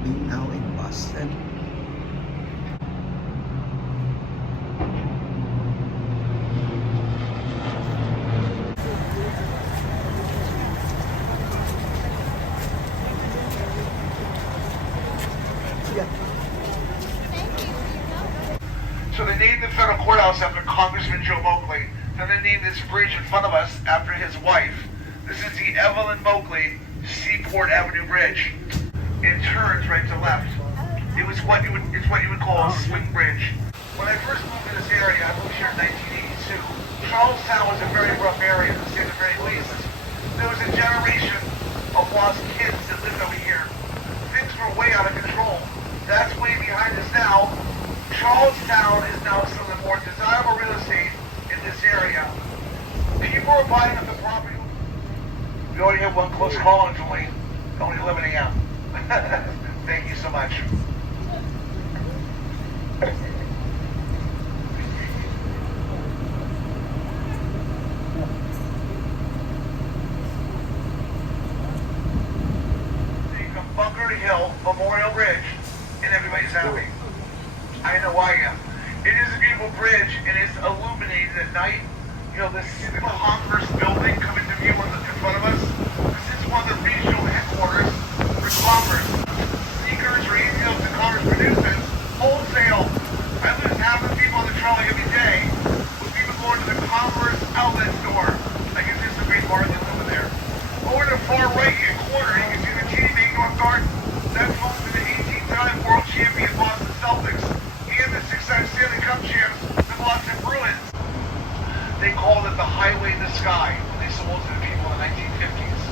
living now in Boston. So they named the federal courthouse after Congressman Joe Moakley. Then they named this bridge in front of us after his wife. This is the Evelyn Moakley Seaport Avenue Bridge. It turns right to left. It's what you would call a swing bridge. When I first moved to this area, I moved here in 1982. Charlestown was a very rough area, to say the very least. There was a generation of lost kids that lived over here. Things were way out of control. That's way behind us now. Charlestown is now some of the more desirable real estate in this area. People are buying up the property. We already have one close call until only 11 a.m. Thank you so much. Bunker Hill Memorial Bridge, and everybody's happy. I know I am. It is a beautiful bridge, and it's illuminated at night. You know, the Congress building coming to view in front of us. This is one of the regional headquarters for Congress. Sneakers, radios, and Congress produces wholesale. I lose half the people on the trolley every day with people going to the Congress outlet store. I guess there's some great bargains over there. Over to the far right-hand corner, you can see the TD Bank North Garden. That's home to the 18-time world champion Boston Celtics and the 6-time Stanley Cup champs, the Boston Bruins. They called it the highway in the sky when they sold it to the people in the 1950s.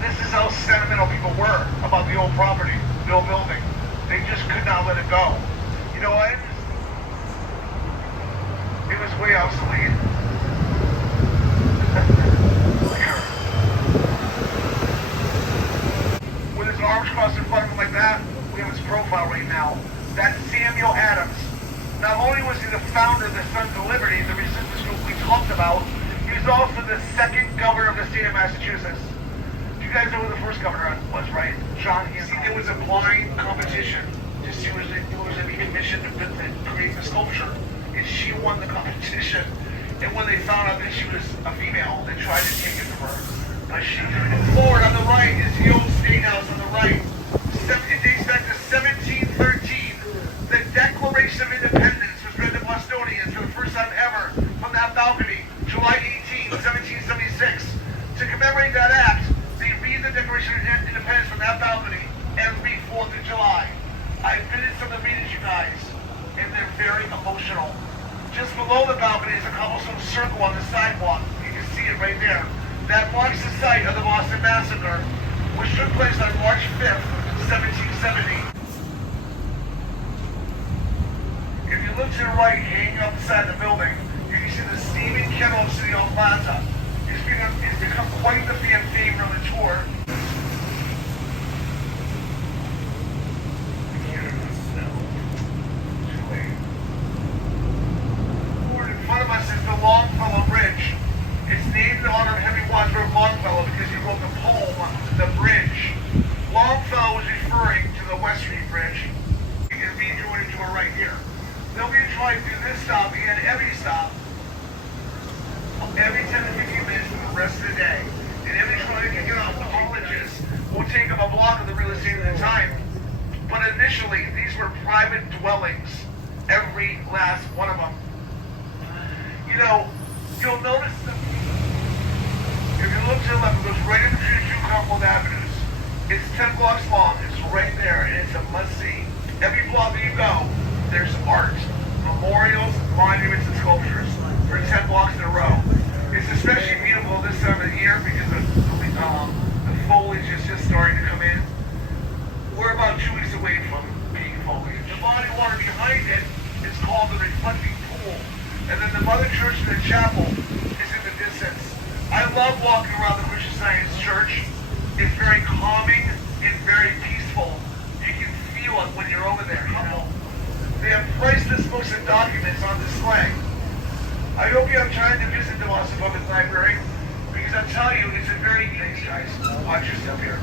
This is how sentimental people were about the old property, the old building. They just could not let it go. You know what? It was way obsolete. With his arms crossed in front of him like that, we have his profile right now. That's Samuel Adams. Not only was he the founder of the Sons of Liberty, the resistance group we talked about, he was also the second governor of the state of Massachusetts. You guys know who the first governor was, right? John Hancock. It was a blind competition to see who was going to be commissioned to create the sculpture. And she won the competition. And when they found out that she was a female, they tried to take it from her. But she didn't. Forward on the right is the old State House on the right. It dates back to 1713. The Declaration of Independence was read to Bostonians for the first time ever from that balcony, July 18, 1776. To commemorate that act, they read the Declaration of Independence from that balcony every 4th of July. I've been in some of the meetings, you guys, and they're very emotional. Just below the balcony is a cobblestone circle on the sidewalk. You can see it right there. That marks the site of the Boston Massacre, which took place on March 5th, 1770. If you look to the right, hanging up the side of the building, you can see the steaming kettle of City Hall Plaza. It's become quite the fan favorite on the tour. Forward in front of us is the Longfellow Bridge. It's named in honor of Henry Wadsworth Longfellow because he wrote the poem, The Bridge. Longfellow was referring to the West Street Bridge. You can be joining to our right here. They'll be trying to do this stop and every stop every 10 to 15 minutes for the rest of the day. And every trying to get off the colleges will take up a block of the real estate at a time. But initially, these were private dwellings, every last one of them. You know, you'll notice that if you look to the left, it goes right in between the two coupled avenues. It's 10 blocks long, it's right there, and it's a must-see. Every block that you go, there's art, memorials, monuments, and sculptures for 10 blocks in a row. It's especially beautiful this time of the year because the foliage is just starting to come in. We're about 2 weeks away from peak foliage. The body of water behind it is called the reflecting pool. And then the Mother Church and the chapel is in the distance. I love walking around the Christian Science Church. It's very calming and very peaceful. You can feel it when you're over there, you know. They have priceless books and documents on display. I hope you have time to visit the Boston Public Library because I'll tell you, it's a very... Thanks, guys. Watch yourself here.